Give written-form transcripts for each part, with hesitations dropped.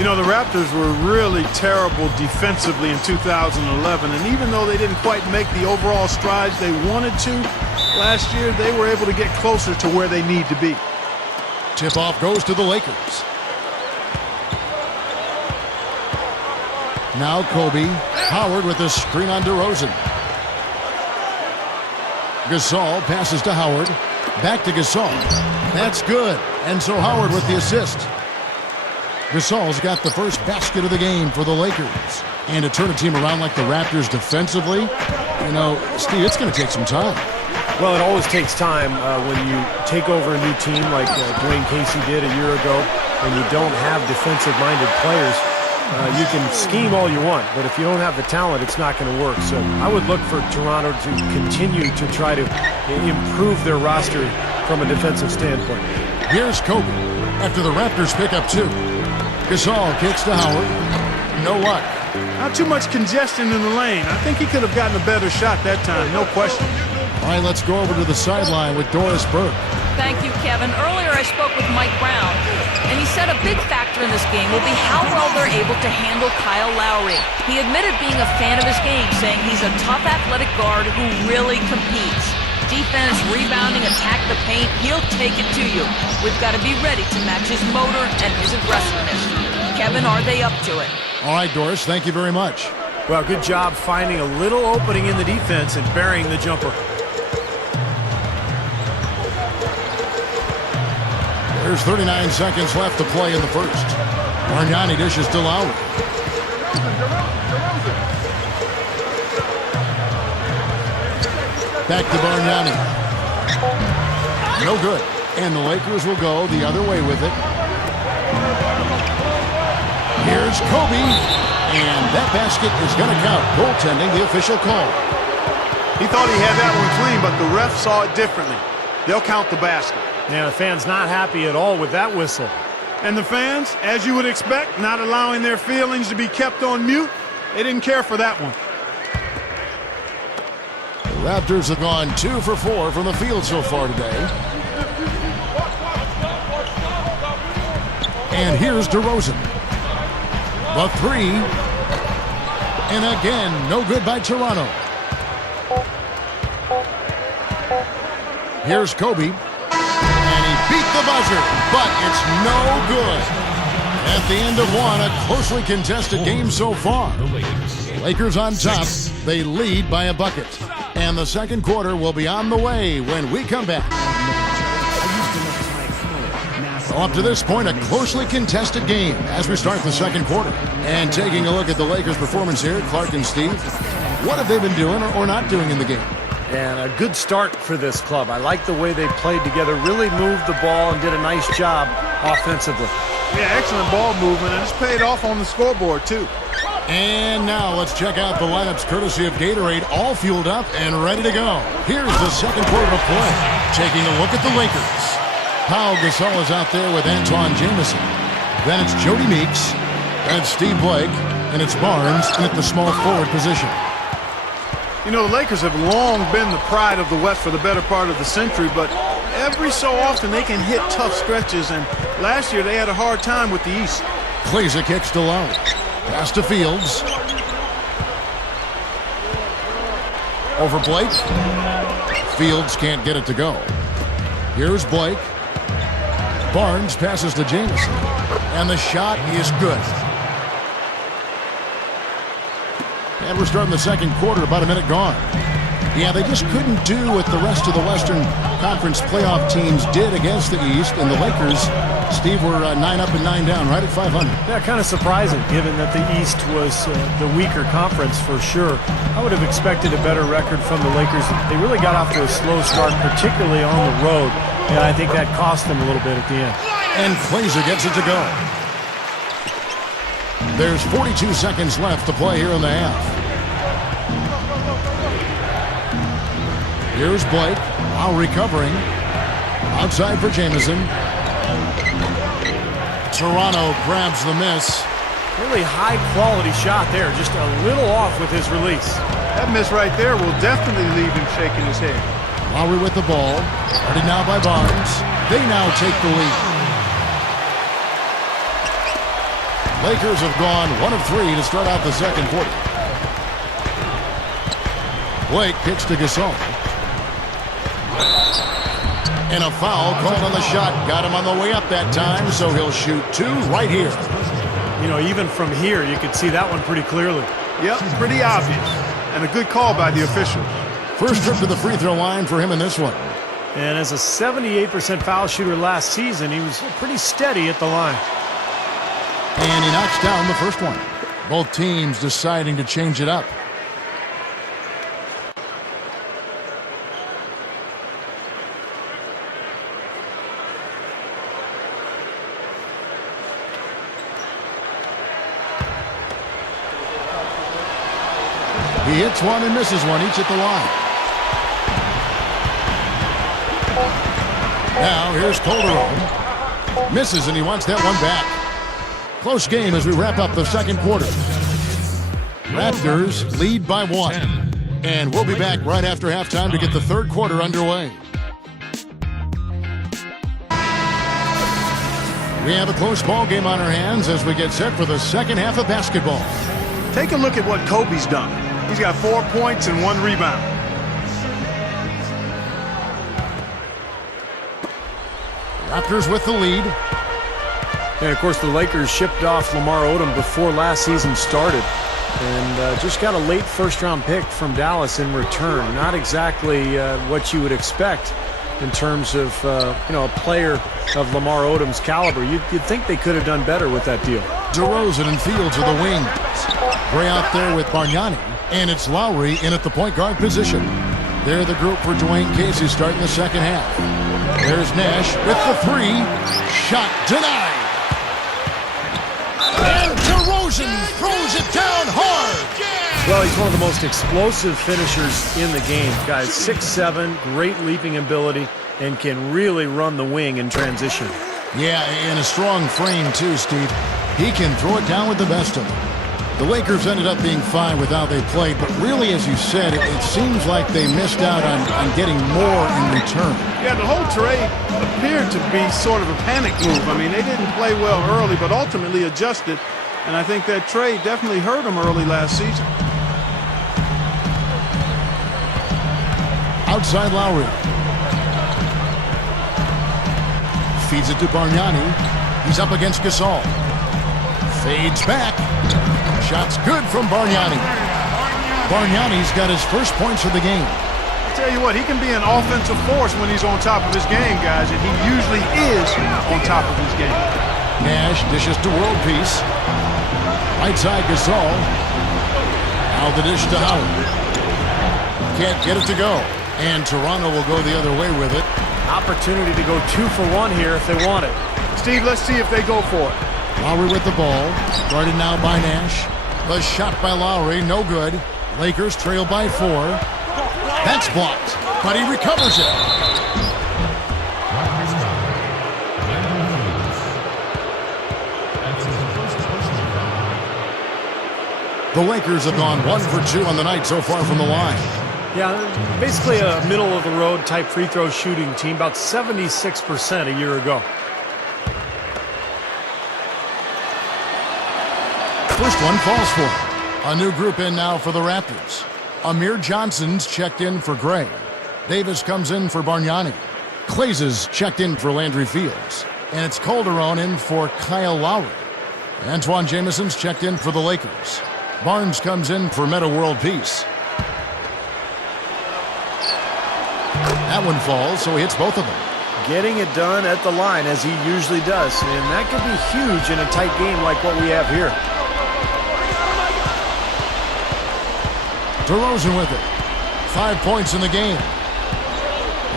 You know, the Raptors were really terrible defensively in 2011, and even though they didn't quite make the overall strides they wanted to last year, they were able to get closer to where they need to be. Tip-off goes to the Lakers. Now Kobe. Howard with the screen on DeRozan. Gasol passes to Howard. Back to Gasol. That's good. And so Howard with the assist. Gasol's got the first basket of the game for the Lakers. And to turn a team around like the Raptors defensively, you know, Steve, it's going to take some time. Well, it always takes time when you take over a new team like Dwayne Casey did a year ago, and you don't have defensive-minded players. You can scheme all you want, but if you don't have the talent, it's not going to work. So I would look for Toronto to continue to try to improve their roster from a defensive standpoint. Here's Kobe after the Raptors pick up 2. Gasol kicks to Howard. No luck. Not too much congestion in the lane. I think he could have gotten a better shot that time, no question. All right, let's go over to the sideline with Doris Burke. Thank you, Kevin. Earlier I spoke with Mike Brown, and he said a big factor in this game will be how well they're able to handle Kyle Lowry. He admitted being a fan of his game, saying he's a tough athletic guard who really competes. Defense, rebounding, attack the paint, he'll take it to you. We've got to be ready to match his motor and his aggressiveness. Kevin, are they up to it? All right, Doris, thank you very much. Well, good job finding a little opening in the defense and burying the jumper. There's 39 seconds left to play in the first. Bargnani dishes to Lowry. Back to Bargnani. No good. And the Lakers will go the other way with it. Here's Kobe. And that basket is going to count. Goaltending, the official call. He thought he had that one clean, but the ref saw it differently. They'll count the basket. Yeah, the fans not happy at all with that whistle. And the fans, as you would expect, not allowing their feelings to be kept on mute. They didn't care for that one. The Raptors have gone 2 for 4 from the field so far today. And here's DeRozan. The 3. And again, no good by Toronto. Here's Kobe. And he beat the buzzer, but it's no good. At the end of one, a closely contested game so far. Lakers on top. They lead by a bucket. And the second quarter will be on the way when we come back. Up to this point, a closely contested game as we start the second quarter. And taking a look at the Lakers' performance here, Clark and Steve, what have they been doing or not doing in the game? And a good start for this club. I like the way they played together, really moved the ball and did a nice job offensively. Yeah, excellent ball movement, and it's paid off on the scoreboard, too. And now let's check out the lineups courtesy of Gatorade, all fueled up and ready to go. Here's the second quarter of play. Taking a look at the Lakers. Pau Gasol is out there with Antawn Jamison. Then it's Jody Meeks. Then it's Steve Blake. And it's Barnes in at the small forward position. You know, the Lakers have long been the pride of the West for the better part of the century, but every so often they can hit tough stretches, and last year they had a hard time with the East. Kleza kicks to Lowry. Pass to Fields. Over Blake. Fields can't get it to go. Here's Blake. Barnes passes to Jamison. And the shot is good. And we're starting the second quarter, about a minute gone. Yeah, they just couldn't do what the rest of the Western Conference playoff teams did against the East. And the Lakers, Steve, were 9 up and 9 down, right at 500. Yeah, kind of surprising, given that the East was the weaker conference for sure. I would have expected a better record from the Lakers. They really got off to a slow start, particularly on the road. And I think that cost them a little bit at the end. And Kleza gets it to go. There's 42 seconds left to play here in the half. Here's Blake, now recovering. Outside for Jamison. Toronto grabs the miss. Really high-quality shot there, just a little off with his release. That miss right there will definitely leave him shaking his head. Lowry with the ball. Started now by Barnes. They now take the lead. Lakers have gone 1 of 3 to start out the second quarter. Blake kicks to Gasol. And a foul called on the shot. Got him on the way up that time, so he'll shoot 2 right here. You know, even from here, you could see that one pretty clearly. Yep, pretty obvious. And a good call by the officials. First trip to the free throw line for him in this one. And as a 78% foul shooter last season, he was pretty steady at the line. And he knocks down the first one. Both teams deciding to change it up. He hits one and misses one, each at the line. Now here's Calderon. Misses, and he wants that one back. Close game as we wrap up the second quarter. Raptors lead by 1. And we'll be back right after halftime to get the third quarter underway. We have a close ball game on our hands as we get set for the second half of basketball. Take a look at what Kobe's done. He's got 4 points and 1 rebound. Raptors with the lead. And, of course, the Lakers shipped off Lamar Odom before last season started. And just got a late first-round pick from Dallas in return. Not exactly what you would expect in terms of, a player of Lamar Odom's caliber. You'd think they could have done better with that deal. DeRozan and Fields are the wings. Gray out there with Bargnani. And it's Lowry in at the point guard position. They're the group for Dwayne Casey starting the second half. There's Nash with the 3. Shot denied. And DeRozan throws it down hard. Well, he's one of the most explosive finishers in the game. Guys, 6'7", great leaping ability, and can really run the wing in transition. Yeah, and a strong frame too, Steve. He can throw it down with the best of them. The Lakers ended up being fine with how they played, but really, as you said, it seems like they missed out on getting more in return. Yeah, the whole trade appeared to be sort of a panic move. I mean, they didn't play well early, but ultimately adjusted. And I think that trade definitely hurt them early last season. Outside Lowry. Feeds it to Bargnani. He's up against Gasol. Fades back. Shot's good from Bargnani. Bargnani's got his first points of the game. I tell you what, he can be an offensive force when he's on top of his game, guys, and he usually is on top of his game. Nash dishes to world peace. Right side Gasol. Now the dish to Howard. Can't get it to go. And Toronto will go the other way with it. Opportunity to go 2 for 1 here if they want it. Steve, let's see if they go for it. Lowry with the ball. Guarded now by Nash. The shot by Lowry, no good. Lakers trail by 4. That's blocked, but he recovers it. The Lakers have gone 1 for 2 on the night so far from the line. Yeah, basically a middle-of-the-road type free throw shooting team, about 76% a year ago. First one falls for him. A new group in now for the Raptors. Amir Johnson's checked in for Gray. Davis comes in for Bargnani. Clay's checked in for Landry Fields. And it's Calderon in for Kyle Lowry. Antoine Jameson's checked in for the Lakers. Barnes comes in for Meta World Peace. That one falls, so he hits both of them. Getting it done at the line as he usually does. And that could be huge in a tight game like what we have here. DeRozan with it. 5 points in the game.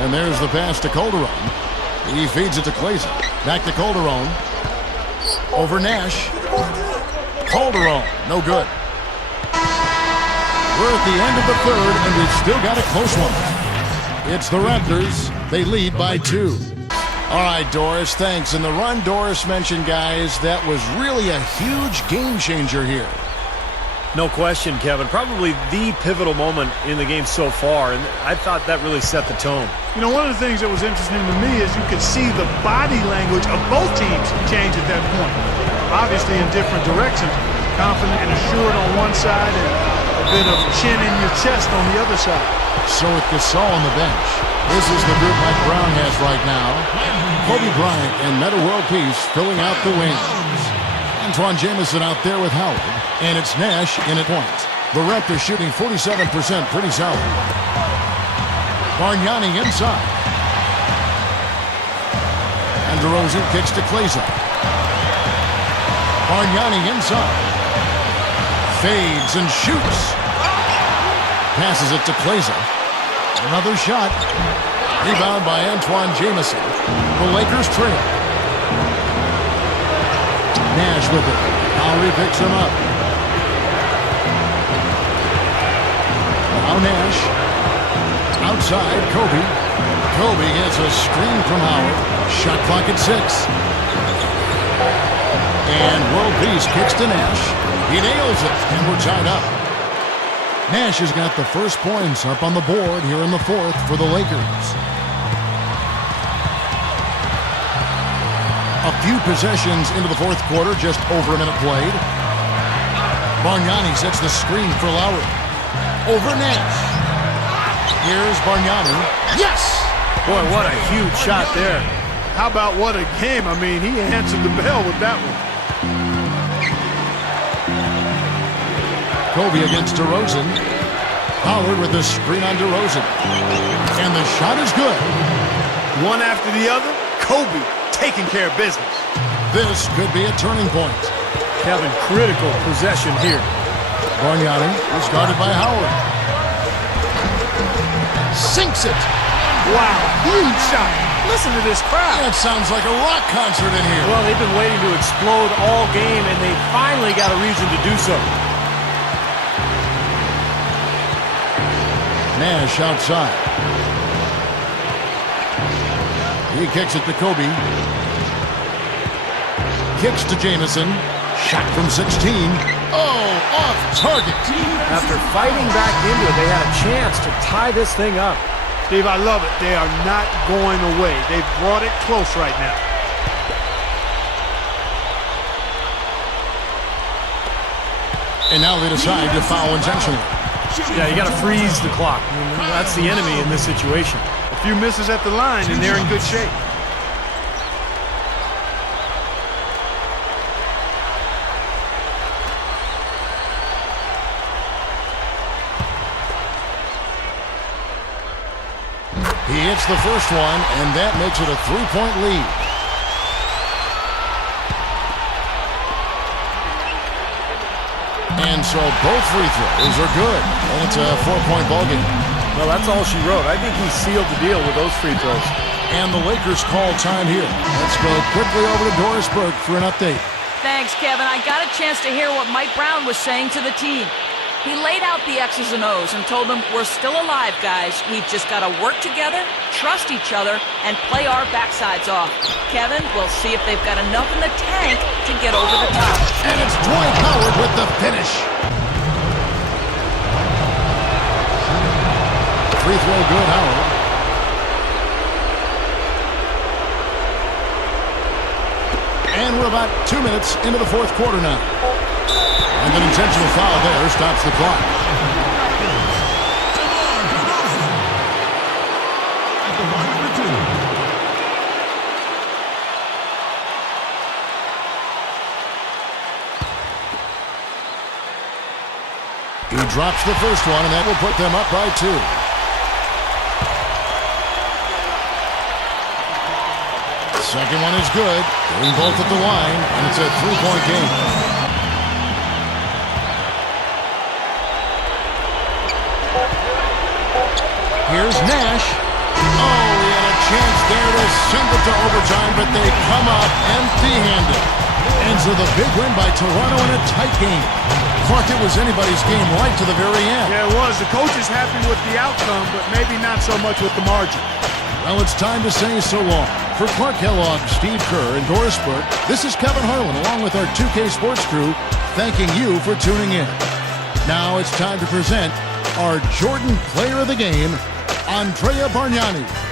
And there's the pass to Calderon. He feeds it to Clayson. Back to Calderon. Over Nash. Calderon, no good. We're at the end of the third, and we've still got a close one. It's the Raptors. They lead by 2. All right, Doris, thanks. And the run Doris mentioned, guys, that was really a huge game changer here. No question, Kevin. Probably the pivotal moment in the game so far, and I thought that really set the tone. You know, one of the things that was interesting to me is you could see the body language of both teams change at that point. Obviously in different directions. Confident and assured on one side and a bit of chin in your chest on the other side. So with Gasol on the bench, this is the group Mike Brown has right now. Kobe Bryant and Metta World Peace filling out the wings. Antoine Jamison out there with Howard, and it's Nash in at point. The Raptors shooting 47%, pretty solid. Bargnani inside. And DeRozan kicks to Kleza. Bargnani inside. Fades and shoots. Passes it to Kleza. Another shot. Rebound by Antoine Jamison. The Lakers trail. Nash with it. Lowry picks him up. Now Nash. Outside, Kobe. Kobe gets a screen from Howard. Shot clock at 6. And World Peace kicks to Nash. He nails it, and we're tied up. Nash has got the first points up on the board here in the fourth for the Lakers. A few possessions into the fourth quarter, just over a minute played. Bargnani sets the screen for Lowry. Over Nash. Here's Bargnani. Yes! Boy, what a huge shot there. How about what a game? I mean, he answered the bell with that one. Kobe against DeRozan. Howard with the screen on DeRozan. And the shot is good. One after the other, Kobe taking care of business. This could be a turning point. Kevin, critical possession here. Bargnani is guarded by Howard. Sinks it. Wow, huge shot. Listen to this crowd. That sounds like a rock concert in here. Well, they've been waiting to explode all game, and they finally got a reason to do so. Nash outside. He kicks it to Kobe. Kicks to Jamison. Shot from 16. Oh, off target. After fighting back into it, they had a chance to tie this thing up. Steve, I love it. They are not going away. They've brought it close right now. And now they decide to foul intentionally. Yeah, you got to freeze the clock. I mean, that's the enemy in this situation. A few misses at the line, and they're in good shape. He hits the first one, and that makes it a 3-point lead. And so both free throws are good. And it's a 4-point ballgame. Well, that's all she wrote. I think he sealed the deal with those free throws. And the Lakers call time here. Let's go quickly over to Doris Burke for an update. Thanks, Kevin. I got a chance to hear what Mike Brown was saying to the team. He laid out the X's and O's and told them, we're still alive, guys. We've just got to work together, trust each other, and play our backsides off. Kevin, we'll see if they've got enough in the tank to get over the top. And it's Dwight Howard with the finish. Free throw good, Howard. And we're about 2 minutes into the fourth quarter now. And an intentional foul there stops the clock. He drops the first one, and that will put them up by 2. Second one is good. Getting both at the line, and it's a 3-point game. Here's Nash. Oh, he had a chance there to send it to overtime, but they come up empty-handed. And so the big win by Toronto in a tight game. Clark, it was anybody's game right to the very end. Yeah, it was. The coach is happy with the outcome, but maybe not so much with the margin. Well, it's time to say so long. For Clark Kellogg, Steve Kerr, and Doris Burke, this is Kevin Harlan along with our 2K Sports crew, thanking you for tuning in. Now it's time to present our Jordan Player of the Game, Andrea Bargnani.